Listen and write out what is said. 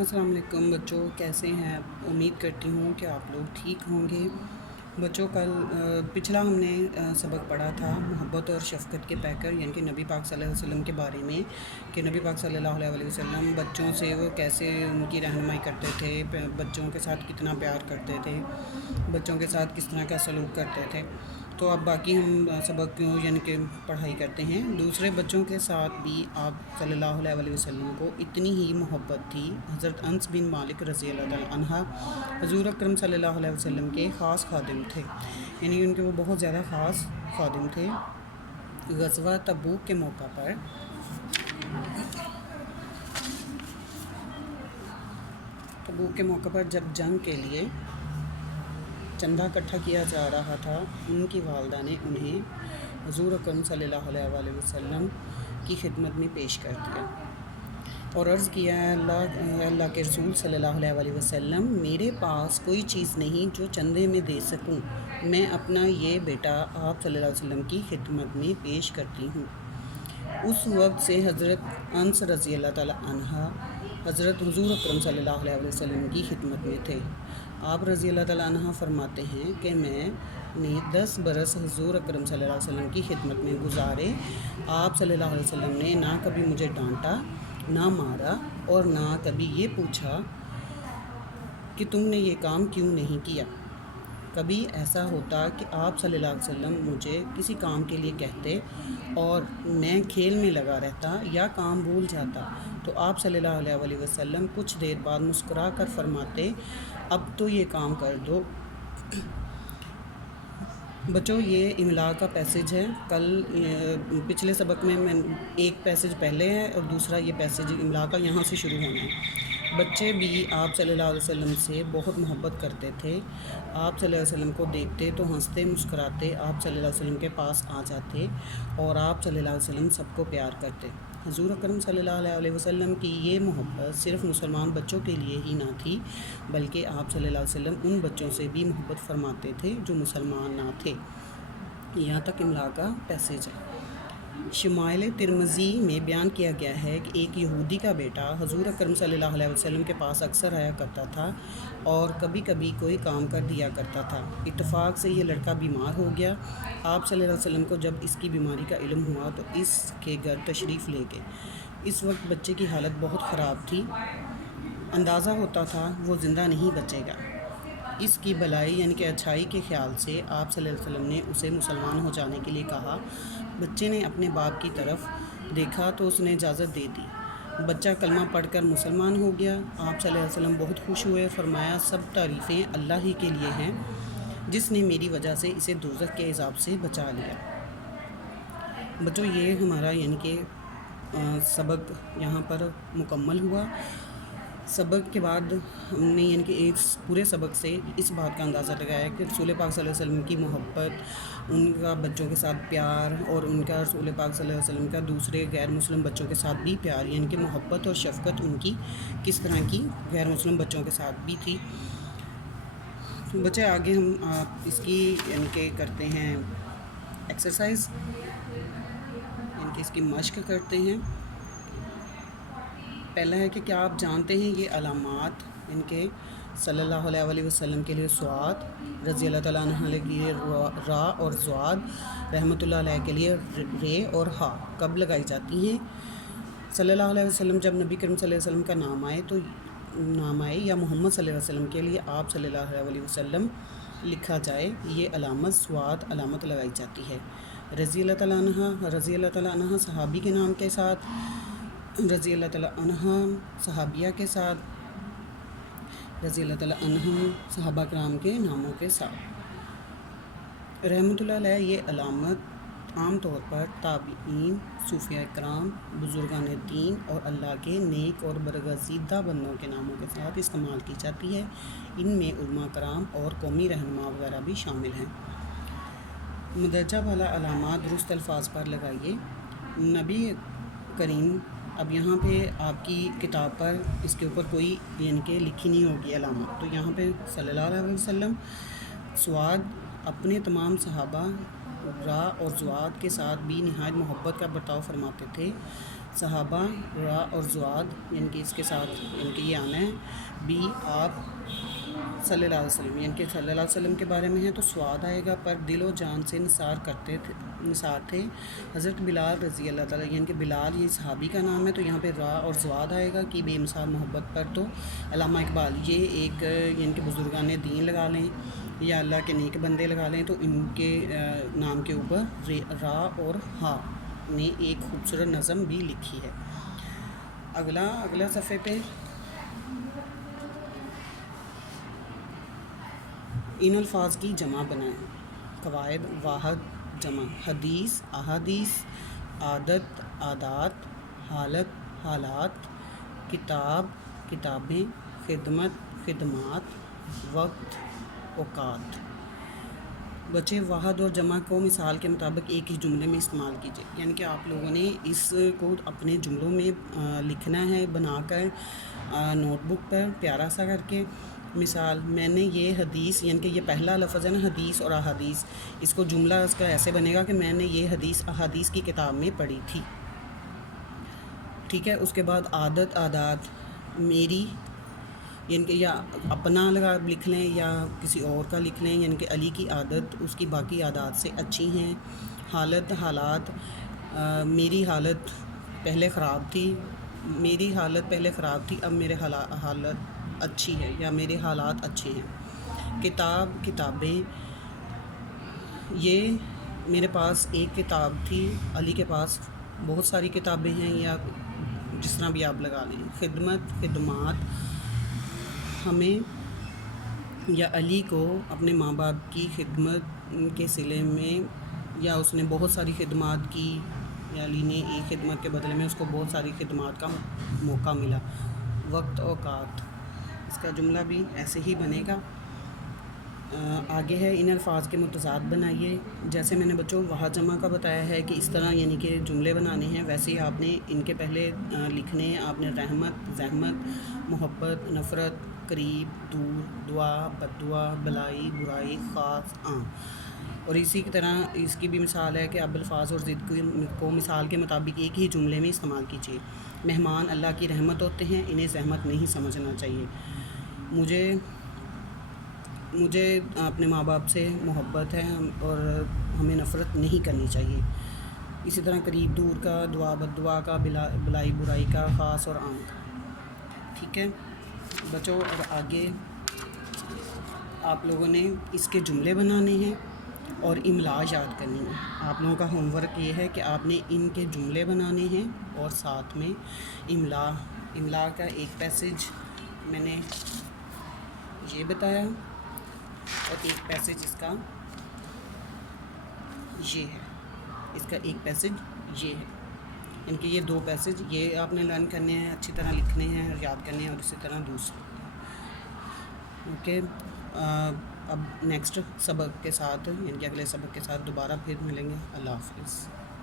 السلام علیکم بچوں، کیسے ہیں؟ امید کرتی ہوں کہ آپ لوگ ٹھیک ہوں گے۔ بچوں پچھلا ہم نے سبق پڑھا تھا محبت اور شفقت کے پیکر، یعنی کہ نبی پاک صلی اللہ علیہ وسلم کے بارے میں، کہ نبی پاک صلی اللہ علیہ وسلم بچوں سے وہ کیسے ان کی رہنمائی کرتے تھے، بچوں کے ساتھ کتنا پیار کرتے تھے، بچوں کے ساتھ کس طرح کا سلوک کرتے تھے۔ تو اب باقی ہم سبق یعنی کہ پڑھائی کرتے ہیں۔ دوسرے بچوں کے ساتھ بھی آپ صلی اللہ علیہ وسلم کو اتنی ہی محبت تھی۔ حضرت انس بن مالک رضی اللہ تعالیٰ عنہ حضور اکرم صلی اللہ علیہ وسلم کے خاص خادم تھے، یعنی ان کے وہ بہت زیادہ خاص خادم تھے۔ غزوہ تبوک کے موقع پر جب جنگ کے لیے چندہ اکٹھا کیا جا رہا تھا، ان کی والدہ نے انہیں حضور اکرم صلی اللہ علیہ وسلم کی خدمت میں پیش کر دیا اور عرض کیا، اللہ کے رسول صلی اللہ علیہ وسلم، میرے پاس کوئی چیز نہیں جو چندے میں دے سکوں، میں اپنا یہ بیٹا آپ صلی اللہ علیہ وسلم کی خدمت میں پیش کرتی ہوں۔ اس وقت سے حضرت انس رضی اللہ تعالیٰ عنہ حضرت حضور اکرم صلی اللہ علیہ وسلم کی خدمت میں تھے۔ آپ رضی اللہ تعالیٰ عنہ فرماتے ہیں کہ میں نے 10 برس حضور اکرم صلی اللہ علیہ وسلم کی خدمت میں گزارے۔ آپ صلی اللہ علیہ وسلم نے نہ کبھی مجھے ڈانٹا، نہ مارا، اور نہ کبھی یہ پوچھا کہ تم نے یہ کام کیوں نہیں کیا۔ کبھی ایسا ہوتا کہ آپ صلی اللہ علیہ وسلم مجھے کسی کام کے لیے کہتے اور میں کھیل میں لگا رہتا یا کام بھول جاتا، تو آپ صلی اللہ علیہ وسلم کچھ دیر بعد مسکرا کر فرماتے، اب تو یہ کام کر دو۔ بچوں، یہ املا کا پیسج ہے۔ پچھلے سبق میں ایک پیسج پہلے ہے اور دوسرا یہ پیسج املا کا یہاں سے شروع ہونا ہے۔ بچے بھی آپ صلی اللہ علیہ وسلم سے بہت محبت کرتے تھے۔ آپ صلی اللہ علیہ وسلم کو دیکھتے تو ہنستے مسکراتے آپ صلی اللہ علیہ وسلم کے پاس آ جاتے اور آپ صلی اللہ علیہ وسلم سب کو پیار کرتے۔ حضور اکرم صلی اللہ علیہ وسلم کی یہ محبت صرف مسلمان بچوں کے لیے ہی نہ تھی، بلکہ آپ صلی اللہ علیہ وسلم ان بچوں سے بھی محبت فرماتے تھے جو مسلمان نہ تھے۔ یہاں تک املا کا پیسج ہے۔ شمائل ترمذی میں بیان کیا گیا ہے کہ ایک یہودی کا بیٹا حضور اکرم صلی اللہ علیہ وسلم کے پاس اکثر آیا کرتا تھا اور کبھی کبھی کوئی کام کر دیا کرتا تھا۔ اتفاق سے یہ لڑکا بیمار ہو گیا۔ آپ صلی اللہ علیہ وسلم کو جب اس کی بیماری کا علم ہوا تو اس کے گھر تشریف لے گئے۔ اس وقت بچے کی حالت بہت خراب تھی، اندازہ ہوتا تھا وہ زندہ نہیں بچے گا۔ اس کی بھلائی یعنی کہ اچھائی کے خیال سے آپ صلی اللہ علیہ وسلم نے اسے مسلمان ہو جانے کے لیے کہا۔ بچے نے اپنے باپ کی طرف دیکھا تو اس نے اجازت دے دی۔ بچہ کلمہ پڑھ کر مسلمان ہو گیا۔ آپ صلی اللہ علیہ وسلم بہت خوش ہوئے، فرمایا، سب تعریفیں اللہ ہی کے لیے ہیں جس نے میری وجہ سے اسے دوزخ کے عذاب سے بچا لیا۔ بچوں، یہ ہمارا یعنی کہ سبق یہاں پر مکمل ہوا۔ سبق کے بعد ہم نے یعنی کہ اس پورے سبق سے اس بات کا اندازہ لگایا کہ رسول پاک صلی اللہ علیہ وسلم کی محبت، ان کا بچوں کے ساتھ پیار، اور ان کا رسول پاک صلی اللہ علیہ وسلم کا دوسرے غیر مسلم بچوں کے ساتھ بھی پیار، یعنی کہ محبت اور شفقت ان کی کس طرح کی غیر مسلم بچوں کے ساتھ بھی تھی۔ بچے، آگے ہم اس کی یعنی کہ کرتے ہیں ایکسرسائز، یعنی کہ اس کی مشق کرتے ہیں۔ پہلا ہے کہ کیا آپ جانتے ہیں یہ علامات، ان کے صلی اللہ علیہ وسلم کے لیے صاد، رضی اللہ تعالیٰ عنہ کے لیے را اور زواد، رحمۃ اللہ علیہ کے لیے رے اور ہا کب لگائی جاتی ہیں؟ صلی اللہ علیہ وسلم جب نبی کریم صلی اللہ علیہ وسلم کا نام آئے یا محمد صلی اللہ علیہ وسلم کے لیے آپ صلی اللہ علیہ وسلم لکھا جائے، یہ علامت صاد علامت لگائی جاتی ہے۔ رضی اللہ تعالیٰ عنہ صحابی کے نام کے ساتھ، رضی اللہ تعالیٰ عنہ صحابیہ کے ساتھ، رضی اللہ تعالیٰ عنہ صحابہ کرام کے ناموں کے ساتھ۔ رحمۃ اللہ علیہ یہ علامت عام طور پر تابعین، صوفیاء کرام، بزرگان دین اور اللہ کے نیک اور برگزیدہ بندوں کے ناموں کے ساتھ استعمال کی جاتی ہے۔ ان میں علماء کرام اور قومی رہنما وغیرہ بھی شامل ہیں۔ مدرجہ والا علامات درست الفاظ پر لگائیے۔ نبی کریم، اب یہاں پہ آپ کی کتاب پر اس کے اوپر کوئی یعنی کہ لکھی نہیں ہوگی علامت، تو یہاں پہ صلی اللہ علیہ وسلم سواد اپنے تمام صحابہ را اور زواد کے ساتھ بھی نہایت محبت کا برتاؤ فرماتے تھے۔ صحابہ را اور زواد یعنی کہ اس کے ساتھ یعنی کہ یہ آنا ہے. بی آپ صلی اللہ علیہ وسلم یعنی کہ صلی اللہ علیہ وسلم کے بارے میں ہے تو سواد آئے گا، پر دل و جان سے نثار تھے حضرت بلال رضی اللہ تعالیٰ یعنی کہ بلال یہ صحابی کا نام ہے، تو یہاں پہ را اور زواد آئے گا کہ بے مثال محبت پر. تو علامہ اقبال یہ ایک یعنی کہ بزرگان دین لگا لیں یا اللہ کے نیک بندے لگا لیں تو ان کے نام کے اوپر را اور ہا نے ایک خوبصورت نظم بھی لکھی ہے. اگلا صفحے پہ ان الفاظ کی جمع بنائیں. قواعد: واحد جمع، حدیث احادیث، عادت عادات، حالت حالات، کتاب کتابیں، خدمت خدمات، وقت اوقات. بچے واحد اور جمع کو مثال کے مطابق ایک ہی جملے میں استعمال کیجیے، یعنی کہ آپ لوگوں نے اس کو اپنے جملوں میں لکھنا ہے بنا کر نوٹ بک پر پیارا سا کر کے. مثال: میں نے یہ حدیث یعنی کہ یہ پہلا لفظ ہے نا حدیث اور احادیث، اس کو جملہ اس کا ایسے بنے گا کہ میں نے یہ حدیث احادیث کی کتاب میں پڑھی تھی. ٹھیک ہے. اس کے بعد عادت عادات، میری یعنی کہ یا اپنا لکھ لیں یا کسی اور کا لکھ لیں، یعنی کہ علی کی عادت اس کی باقی عادات سے اچھی ہیں. حالت حالات، میری حالت پہلے خراب تھی، اب میرے حالت اچھی ہے یا میرے حالات اچھے ہیں. کتاب کتابیں، یہ میرے پاس ایک کتاب تھی، علی کے پاس بہت ساری کتابیں ہیں، یا جس طرح بھی آپ لگا لیں. خدمت خدمات، ہمیں یا علی کو اپنے ماں باپ کی خدمت کے صلے میں یا اس نے بہت ساری خدمات کی یا علی نے ایک خدمت کے بدلے میں اس کو بہت ساری خدمات کا موقع ملا. وقت اوقات، اس کا جملہ بھی ایسے ہی بنے گا. آگے ہے ان الفاظ کے متضاد بنائیے. جیسے میں نے بچوں واحد جمع کا بتایا ہے کہ اس طرح یعنی کہ جملے بنانے ہیں، ویسے ہی آپ نے ان کے پہلے لکھنے ہیں. آپ نے رحمت زحمت، محبت نفرت، قریب دور، دعا بد دعا، بلائی برائی، خاص عام. اور اسی کی طرح اس کی بھی مثال ہے کہ اب الفاظ اور ضد کو مثال کے مطابق ایک ہی جملے میں استعمال کیجیے. مہمان اللہ کی رحمت ہوتے ہیں، انہیں زحمت نہیں سمجھنا چاہیے. مجھے اپنے ماں باپ سے محبت ہے اور ہمیں نفرت نہیں کرنی چاہیے. اسی طرح قریب دور کا، دعا بد دعا کا، بلائی برائی کا، خاص اور عام کا. ٹھیک ہے بچوں. اور آگے آپ لوگوں نے اس کے جملے بنانے ہیں اور املا یاد کرنی ہے. آپ لوگوں کا ہوم ورک یہ ہے کہ آپ نے ان کے جملے بنانے ہیں اور ساتھ میں املا کا ایک پیسج میں نے یہ بتایا اور ایک پیسج اس کا یہ ہے، اس کا ایک پیسج یہ ہے. ان کے یہ 2 پیسج یہ آپ نے لرن کرنے ہیں، اچھی طرح لکھنے ہیں اور یاد کرنے ہیں. اور اسی طرح دوسرے اوکے. اب نیکسٹ سبق کے ساتھ یعنی کہ اگلے سبق کے ساتھ دوبارہ پھر ملیں گے. اللہ حافظ.